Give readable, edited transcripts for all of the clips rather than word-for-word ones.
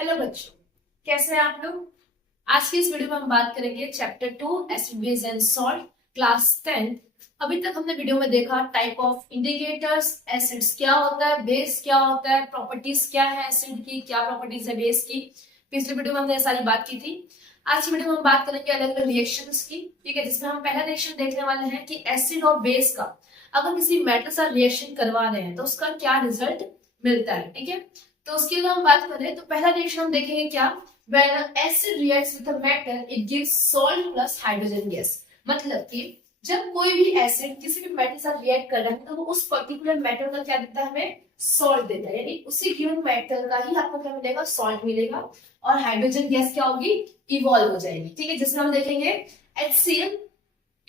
Hello बच्चों, कैसे हैं आप लोग। आज की इस वीडियो में हम बात करेंगे chapter 2 acid base and salt class 10। अभी तक हमने वीडियो में देखा टाइप ऑफ इंडिकेटर्स, एसिड्स क्या होता है, बेस क्या होता है, प्रॉपर्टीज क्या है एसिड की, क्या प्रॉपर्टीज है बेस की। पिछले वीडियो में हमने सारी बात की थी। आज की वीडियो में हम बात करेंगे अलग अलग रिएक्शंस की, ठीक है, जिसमें हम पहला रिएक्शन देखने वाले हैं कि एसिड और बेस का अगर किसी मेटल के साथ रिएक्शन करवा रहे हैं तो उसका क्या रिजल्ट मिलता है, ठीक है। तो उसकी अगर हम बात करें तो पहला रिएक्शन हम देखेंगे क्या, when an acid reacts with a metal it gives salt plus hydrogen gas। मतलब कि जब कोई भी एसिड किसी भी मेटल के साथ रिएक्ट कर रहा है तो वो उस पर्टिकुलर मेटल का क्या देता है, हमें सॉल्ट देता है, यानी उसी गिवन मेटल का ही आपको क्या मिलेगा, सॉल्ट मिलेगा और हाइड्रोजन गैस क्या होगी, इवॉल्व हो जाएगी, ठीक है। जिसमें हम देखेंगे HCl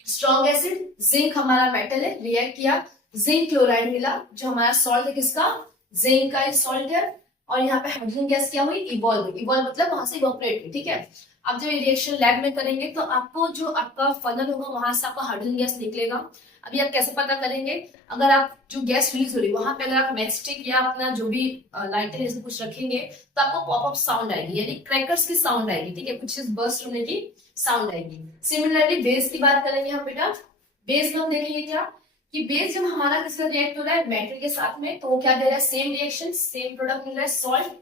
स्ट्रॉन्ग एसिड, जिंक हमारा मेटल है, रिएक्ट किया, जिंक क्लोराइड मिला जो हमारा सॉल्ट है, किसका, जिंक का सॉल्ट है। और यहाँ पे हाइड्रोजन गैस क्या हुई, इवॉल्व हुई, इवॉल्व मतलब वहां से इवोपरेट हुई, ठीक है। अब जब ये रिएक्शन लैब में करेंगे तो आपको जो आपका फनल होगा वहां से आपका हाइड्रोजन गैस निकलेगा। अभी आप कैसे पता करेंगे, अगर आप जो गैस रिलीज हो रही है वहां पे अगर आप मैचस्टिक या अपना जो भी लाइटर जैसे कुछ रखेंगे तो आपको पॉपअप साउंड आएगी, यानी क्रैकर्स की साउंड आएगी, ठीक है, कुछ चीज बर्स्ट होने की साउंड आएगी। सिमिलरली बेस की बात करेंगे हम बेटा, बेस में हम देखेंगे क्या कि बेस जब हमारा किसका रिएक्ट हो रहा है, मेटल के साथ में, तो वो क्या दे रहा है, सेम रिएक्शन, सेम प्रोडक्ट मिल रहा है, salt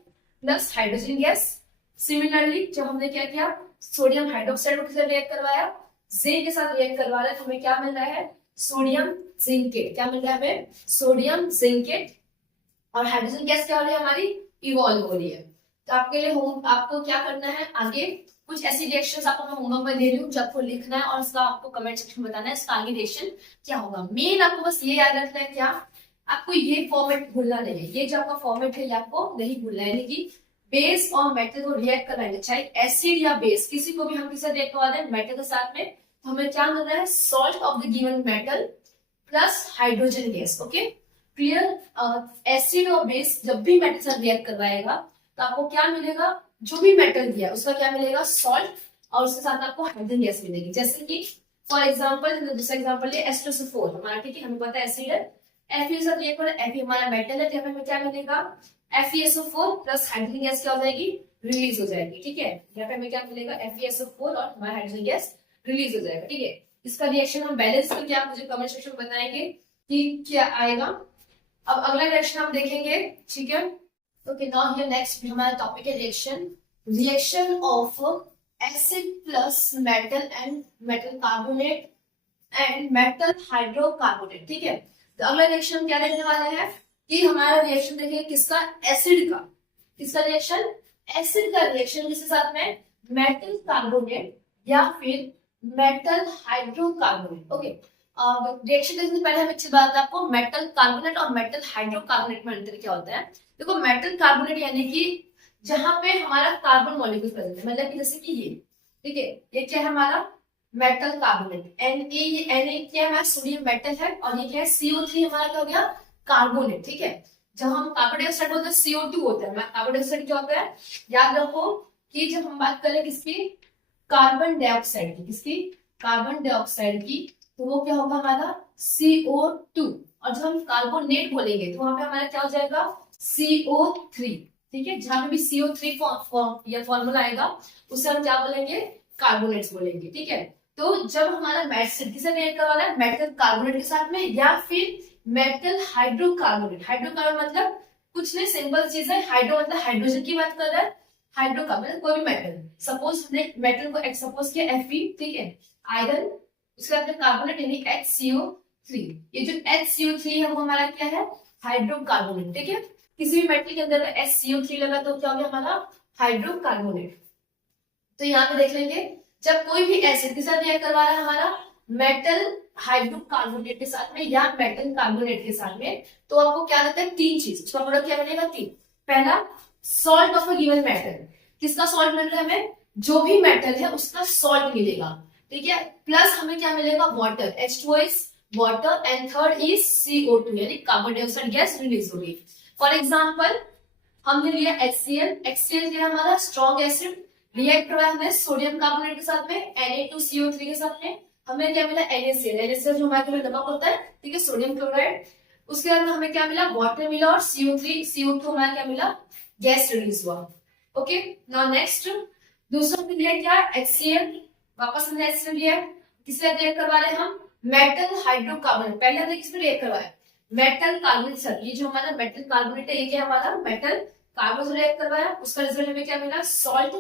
plus hydrogen gas. Similarly जब हमने क्या किया, सोडियम हाइड्रोक्साइड को किससे रिएक्ट करवाया, जिंक के साथ रिएक्ट करवा रहा है, तो हमें क्या मिल रहा है, सोडियम जिंकेट, क्या मिल रहा है हमें, सोडियम जिंकेट। और हाइड्रोजन गैस क्या हो रही है हमारी, इवॉल्व हो रही है। तो आपके लिए आपको क्या करना है, आगे कुछ ऐसी रिएक्शंस आपको मैं होमवर्क में दे रही हूँ जो आपको लिखना है और उसका आपको कमेंट सेक्शन में बताना है इसका आगे रिएक्शन क्या होगा। मेन आपको बस ये याद रखना है, क्या आपको ये फॉर्मेट भूलना नहीं है, ये जो आपका फॉर्मेट है ये आपको नहीं भूलना है, यानी कि बेस और मेटल को रिएक्ट कराएंगे, चाहे एसिड या बेस किसी को भी हम किससे रिएक्ट करवा दें, मेटल के साथ में, तो हमें क्या मिल रहा है, salt of the given metal plus hydrogen gas. Okay clear. Acid और बेस जब भी मेटल से रिएक्ट करवाएगा तो आपको क्या मिलेगा, जो भी मेटल दिया उसका क्या मिलेगा, सॉल्ट, और उसके साथ आपको हाइड्रोजन गैस मिलेगी। जैसे कि फॉर एग्जांपल, दूसरा एग्जांपल ये H2SO4 हमारा, ठीक है, हमें पता है एसिड है, Fe के साथ रिएक्ट हो रहा है, Fe हमारा मेटल है, तो हमें क्या मिलेगा, FeSO4 प्लस हाइड्रोजन गैस क्या हो जाएगी, रिलीज हो जाएगी, ठीक है। यहाँ पे हमें क्या मिलेगा, FeSO4 और हमारा हाइड्रोजन गैस रिलीज हो जाएगा, ठीक है। इसका रिएक्शन हम बैलेंस करके आप मुझे कमेंट सेक्शन में बताएंगे कि क्या आएगा। अब अगला रिएक्शन हम देखेंगे, ठीक है। ओके नाउ हियर नेक्स्ट हमारा टॉपिक है reaction of acid plus metal and metal carbonate and metal hydrocarbonate, ठीक है। तो अगला रिएक्शन क्या देखने वाले हैं कि हमारा रिएक्शन देखिए किसका, एसिड का, किसका रिएक्शन, एसिड का रिएक्शन किसके साथ में, मेटल कार्बोनेट या फिर मेटल हाइड्रोकार्बोनेट। ओके रिएक्शन देखने से पहले हम अच्छी बात है आपको, मेटल कार्बोनेट और मेटल हाइड्रोकार्बोनेट में अंतर क्या होता है। देखो मेटल कार्बोनेट यानी कि जहां पे हमारा कार्बन मॉलिक्यूल प्रेजेंट है, मतलब कि जैसे कि ये, ठीक है, ये क्या है हमारा मेटल कार्बोनेट, Na क्या है हमारा सोडियम मेटल है, और ये क्या है CO3 हमारा क्या हो गया, कार्बोनेट, ठीक है। जब हम कार्बन डाइऑक्साइड बोलते हैं CO2 होता है, कार्बन डाइऑक्साइड क्या होता है, याद रखो कि जब हम बात करें किसकी, कार्बन डाइऑक्साइड की, किसकी, कार्बन डाइऑक्साइड की, तो वो क्या होगा हमारा CO2। और जब हम कार्बोनेट बोलेंगे तो वहां पे हमारा क्या हो जाएगा, CO3, ठीक है। जहां पे भी CO3 या फॉर्मूला आएगा उसे हम क्या बोलेंगे, कार्बोनेट्स बोलेंगे, ठीक है। तो जब हमारा मेटल किसे रिएक्ट करवा रहा है, मेटल कार्बोनेट के साथ में या फिर मेटल हाइड्रोकार्बोनेट, हाइड्रोकार्बन मतलब कुछ नहीं, सिंपल चीज है, हाइड्रो मतलब हाइड्रोजन की बात कर रहा है, हाइड्रोकार्बन कोई भी मेटल, सपोज हमने मेटल को सपोज किया Fe, ठीक है, आयरन, उसके बाद कार्बोनेट यानी HCO3, ये जो HCO3 है वो हमारा क्या है, हाइड्रोकार्बोनेट, ठीक है। किसी भी मेटल के अंदर HCO3 लगा तो क्या हो गया हमारा, हाइड्रोकार्बोनेट। तो यहाँ पे देख लेंगे जब कोई भी एसिड के साथ रिएक्ट करवा रहा है हमारा मेटल हाइड्रोकार्बोनेट के साथ में या मेटल कार्बोनेट के साथ में, तो आपको क्या रहता है, तीन चीज, उसका प्रोडक्ट क्या मिलेगा, तीन। पहला salt of a given metal, किसका सॉल्ट मिल रहा है हमें, जो भी मेटल है उसका सॉल्ट मिलेगा, ठीक है। प्लस हमें क्या मिलेगा, water, H2O is water, and third is CO2 यानी कार्बन डाइऑक्साइड गैस रिलीज होगी। फॉर एग्जाम्पल हमने लिया HCl क्या है हमारा, स्ट्रॉन्ग एसिड, रिएक्ट करवाया हमने सोडियम कार्बोनेट के साथ में, Na2CO3 के साथ में, हमें क्या मिला, NaCl जो हमारे लिए नमक होता है, ठीक है, सोडियम क्लोराइड। उसके बाद में हमें क्या मिला, वाटर मिला, और CO2 हमारा क्या मिला, गैस रिलीज हुआ। ओके, नाउ नेक्स्ट दूसरा हमने लिया क्या, HCl, वापस हमने HCl लिया है, किससे रिएक्ट करवा रहे हैं हम, मेटल हाइड्रोकार्बोनेट, पहले हमने किसमें रिएक्ट करवाया, मेटल कार्बोनेट। सर ये जो हमारा मेटल कार्बोनेट है ये क्या हमारा मेटल कार्बन से रिएक्ट करवाया, उसका रिजल्ट हमें क्या मिला, salt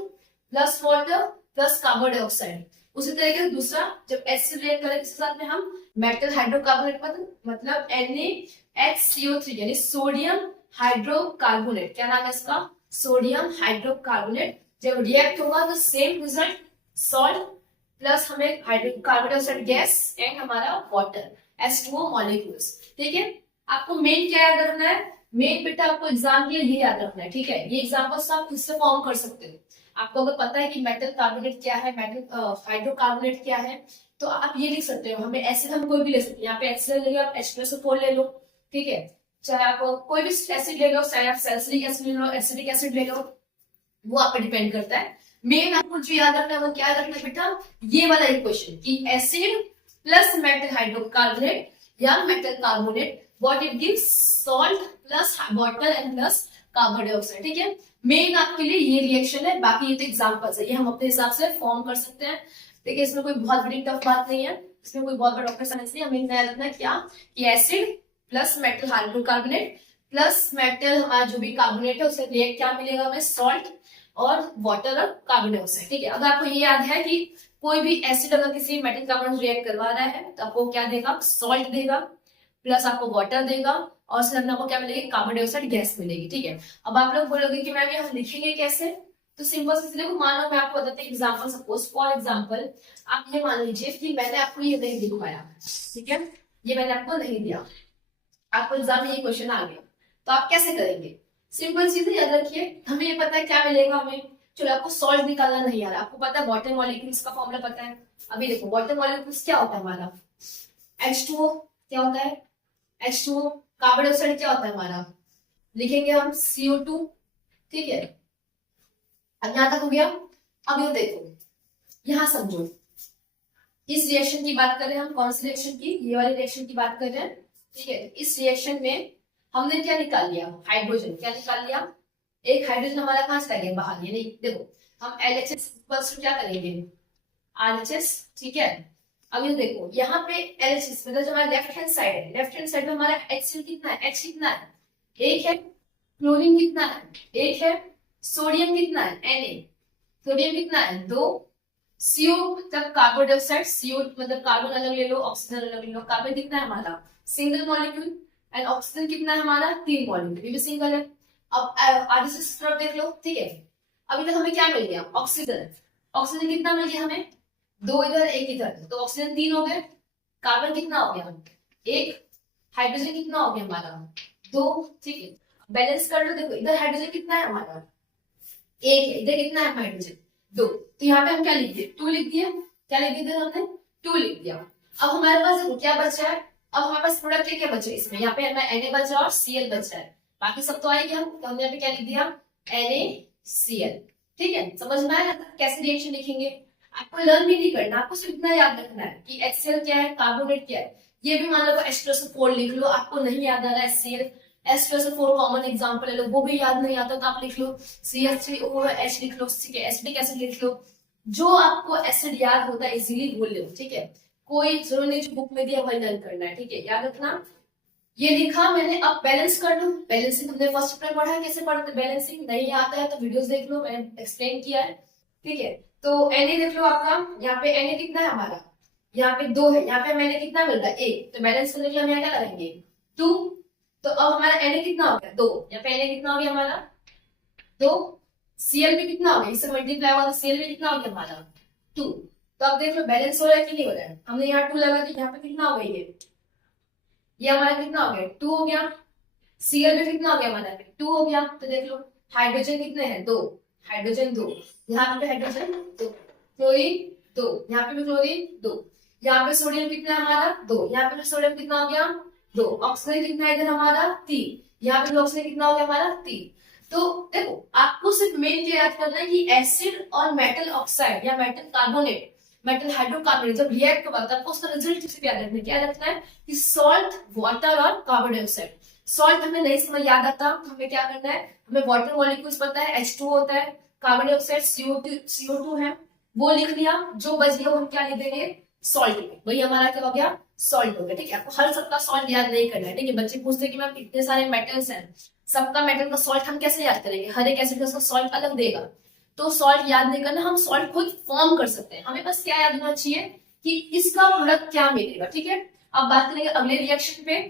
plus water plus carbon dioxide. उसी तरीके से दूसरा जब HCl रिएक्ट करें किसके साथ में, हम मेटल हाइड्रोकार्बोनेट मतलब NaHCO3 यानी सोडियम हाइड्रोकार्बोनेट, क्या नाम है इसका, सोडियम हाइड्रोकार्बोनेट। जब रिएक्ट होगा तो सेम रिजल्ट, सॉल्ट प्लस हमें कार्बन डाइऑक्साइड गैस एंड हमारा वाटर H2O मॉलिक्यूल्स। ठीक है, आपको मेन क्या याद रखना है, मेन बेटा आपको एग्जाम के लिए ये याद रखना है। ठीक है, ये एग्जाम्पल्स आप खुद से फॉर्म कर सकते हो। आपको अगर पता है कि मेटल कार्बोनेट क्या है, मेटल हाइड्रोकार्बोनेट क्या है, तो आप ये लिख सकते हो। हमें एसिड हम कोई भी ले सकते हैं, यहाँ पे HCl ले लो, आप H2SO4 ले लो। ठीक है, चाहे आप कोई भी एसिड ले लो, चाहे आप सैलिसिलिक एसिड ले लो, एसिडिक एसिड ले लो, वो आप पे डिपेंड करता है। मेन आपको जो याद रखना है वो क्या रखना है बेटा, ये वाला इक्वेशन कि एसिड प्लस मेटल हाइड्रोकार्बोनेट या metal carbonate what it gives, salt plus water and plus carbon dioxide. ठीक है, मेन आपके लिए ये रिएक्शन है, बाकी ये तो एग्जांपल्स है, ये हम अपने हिसाब से फॉर्म कर सकते हैं। देखिए इसमें कोई बहुत बड़ी टफ बात नहीं है, इसमें कोई बहुत बड़ा डॉक्टर साइंस नहीं है। हमें याद रखना है क्या कि acid plus metal hydrocarbonate plus metal हमारा जो भी कार्बोनेट है उससे रिएक्ट क्या मिलेगा हमें, सॉल्ट और वाटर और कार्बन डाइऑक्साइड। ठीक है, अगर आपको ये याद है कि कोई भी एसिड अगर किसी मेटल कार्बोनेट रिएक्ट करवा रहा है तो आपको क्या देगा, सॉल्ट देगा प्लस आपको वाटर देगा और सिर्फ आपको क्या मिलेगी, कार्बन डाइऑक्साइड गैस मिलेगी। ठीक है, अब आप लोग बोलोगे कि मैम ये हम लिखेंगे कैसे, तो सिंपल से देखो, मान लो मैं आपको बताती हूँ एग्जांपल, सपोज फॉर एग्जांपल आप ये मान लीजिए कि मैंने आपको ये नहीं दिखाया, ठीक है, ये मैंने आपको नहीं दिया, आपको एग्जाम में ये क्वेश्चन आ गया, तो आप कैसे करेंगे, सिंपल चीज याद रखिए, हमें ये पता है क्या मिलेगा हमें, चलो आपको सॉल्ट निकालना नहीं आ रहा, आपको पता है वाटर मॉलिक्यूल्स का फॉर्मूला पता है। अभी देखो वाटर मॉलिक्यूल्स क्या होता है हमारा, H2O क्या होता है, H2O, कार्बन डाइऑक्साइड क्या होता है हमारा, लिखेंगे हम CO2। ठीक है, अब यहां तक हो गया। अब ये देखो, यहां समझो, इस रिएक्शन की बात कर रहे हैं हम, कौन सी रिएक्शन की, ये वाली रिएक्शन की बात कर रहे हैं। ठीक है, इस रिएक्शन में हमने क्या निकाल लिया, हाइड्रोजन, क्या निकाल लिया, एक हाइड्रोजन हमारा कहां से गया, बाहर, यानी देखो हम LHS क्या करेंगे, RHS। ठीक है, अब ये देखो यहाँ पे LHS मतलब जो हमारा लेफ्ट हैंड साइड है, लेफ्ट हैंड साइड में हमारा HCl कितना है, H कितना है, एक है, क्लोरीन कितना है, एक है, सोडियम कितना है, Na, सोडियम कितना है, 2, CO मतलब कार्बन डाइऑक्साइड, CO मतलब कार्बन अलग ले लो, ऑक्सीजन अलग ले लो, कार्बन कितना है हमारा, सिंगल मॉलिक्यूल, एंड ऑक्सीजन कितना है हमारा, 3 मॉलिक्यूल, ये भी सिंगल है। अब आगे से तरफ देख लो। ठीक है, अभी तक हमें क्या मिल गया, ऑक्सीजन, ऑक्सीजन कितना मिल गया हमें, 2 इधर 1 इधर, तो ऑक्सीजन 3 हो गए, कार्बन कितना हो गया 1, हाइड्रोजन कितना हो गया हमारा 2। ठीक है, बैलेंस कर लो, देखो इधर हाइड्रोजन कितना है हमारा 1 है, इधर कितना है हाइड्रोजन 2, तो यहाँ पे हम क्या लिख दिए, 2 लिख दिया, क्या लिख दिया हमने 2 लिख दिया। अब हमारे पास देखो क्या बचा है, अब हमारे पास प्रोडक्ट क्या क्या बचे इसमें, यहाँ पे हमें Na बचा और Cl बचा है, बाकी सब तो आएगी, हम तो हमने यहाँ पे क्या लिख दिया NaCl। ठीक है, समझ में आया कैसे रिएक्शन लिखेंगे, आपको लर्न भी नहीं करना, आपको सिर्फ इतना याद रखना है कि HCl क्या है, कार्बोनेट क्या है। ये भी मान लो H2SO4 लिख लो, आपको नहीं याद आ रहा है HCl, H2SO4 कॉमन एग्जांपल ले लो, वो भी याद नहीं आता तो आप लिख लो CH3OH लिख लो। ठीक है, एसिडिक एसिड लिख लो, जो आपको एसिड याद होता है इजीली बोल लो। ठीक है, कोई जरूर नहीं जो बुक में दिया वही लर्न करना है। ठीक है, याद रखना, ये लिखा मैंने, अब बैलेंस कर लो। बैलेंसिंग हमने फर्स्ट चैप्टर पढ़ा है, कैसे पढ़ते बैलेंसिंग, नहीं आता है तो वीडियोस देख लो, मैंने एक्सप्लेन किया है। ठीक है, तो Na देख लो आपका, यहाँ पे Na कितना है हमारा, यहाँ पे 2 है, यहाँ पे मैंने कितना मिल रहा है 1, तो बैलेंस करने के लिए हम यहाँ क्या करेंगे 2, तो अब हमारा Na कितना हो गया 2, यहाँ पे Na कितना हो गया हमारा 2, Cl भी कितना हो गया, इससे मल्टीप्लाई हुआ तो Cl भी कितना हो गया हमारा 2। तो अब देख लो बैलेंस हो रहा है कि नहीं हो रहा है, हमने यहाँ 2 लगा दी, यहाँ पे कितना हो गया ये हमारा कितना हो गया 2 हो गया, Cl भी कितना हो गया हमारा 2 हो गया। तो देख लो हाइड्रोजन कितने हैं 2, हाइड्रोजन 2, यहाँ पे हाइड्रोजन 2, क्लोरीन 2, यहाँ पे भी क्लोरीन 2, यहाँ पे सोडियम कितना है हमारा 2, यहाँ पे भी सोडियम कितना हो गया 2, ऑक्सीजन कितना है इधर हमारा 3, यहाँ पे भी ऑक्सीजन कितना हो गया हमारा 3। तो देखो आपको सिर्फ मेन क्या याद करना है कि एसिड और मेटल ऑक्साइड या मेटल कार्बोनेट, मेटल हाइड्रोकार्बोनेट जब रिएक्ट करता है आपको उसका रिजल्ट किससे याद रखना है, क्या रखना है कि सॉल्ट, वाटर और कार्बन डाइऑक्साइड। सॉल्ट हमें नहीं समझ याद आता तो हमें क्या करना है, हमें वाटर मॉलिक्यूल्स पता है H2O होता है, कार्बन डाइऑक्साइड CO2 है वो लिख लिया, जो बच गया वो हम क्या लिख देंगे, सॉल्ट में, वही हमारा क्या हो गया, सॉल्ट हो गया। ठीक है, आपको हर सबका सॉल्ट याद नहीं करना है। ठीक है, बच्चे पूछते हैं कि मैम इतने सारे मेटल्स हैं, सबका मेटल का सॉल्ट हम कैसे याद करेंगे, हर एक एसिड का उसका सॉल्ट अलग देगा, तो सॉल्ट याद नहीं करना, हम सॉल्ट खुद फॉर्म कर सकते हैं। हमें बस क्या याद होना चाहिए कि इसका प्रोडक्ट क्या मिलेगा। ठीक है, अब बात करेंगे अगले रिएक्शन पे।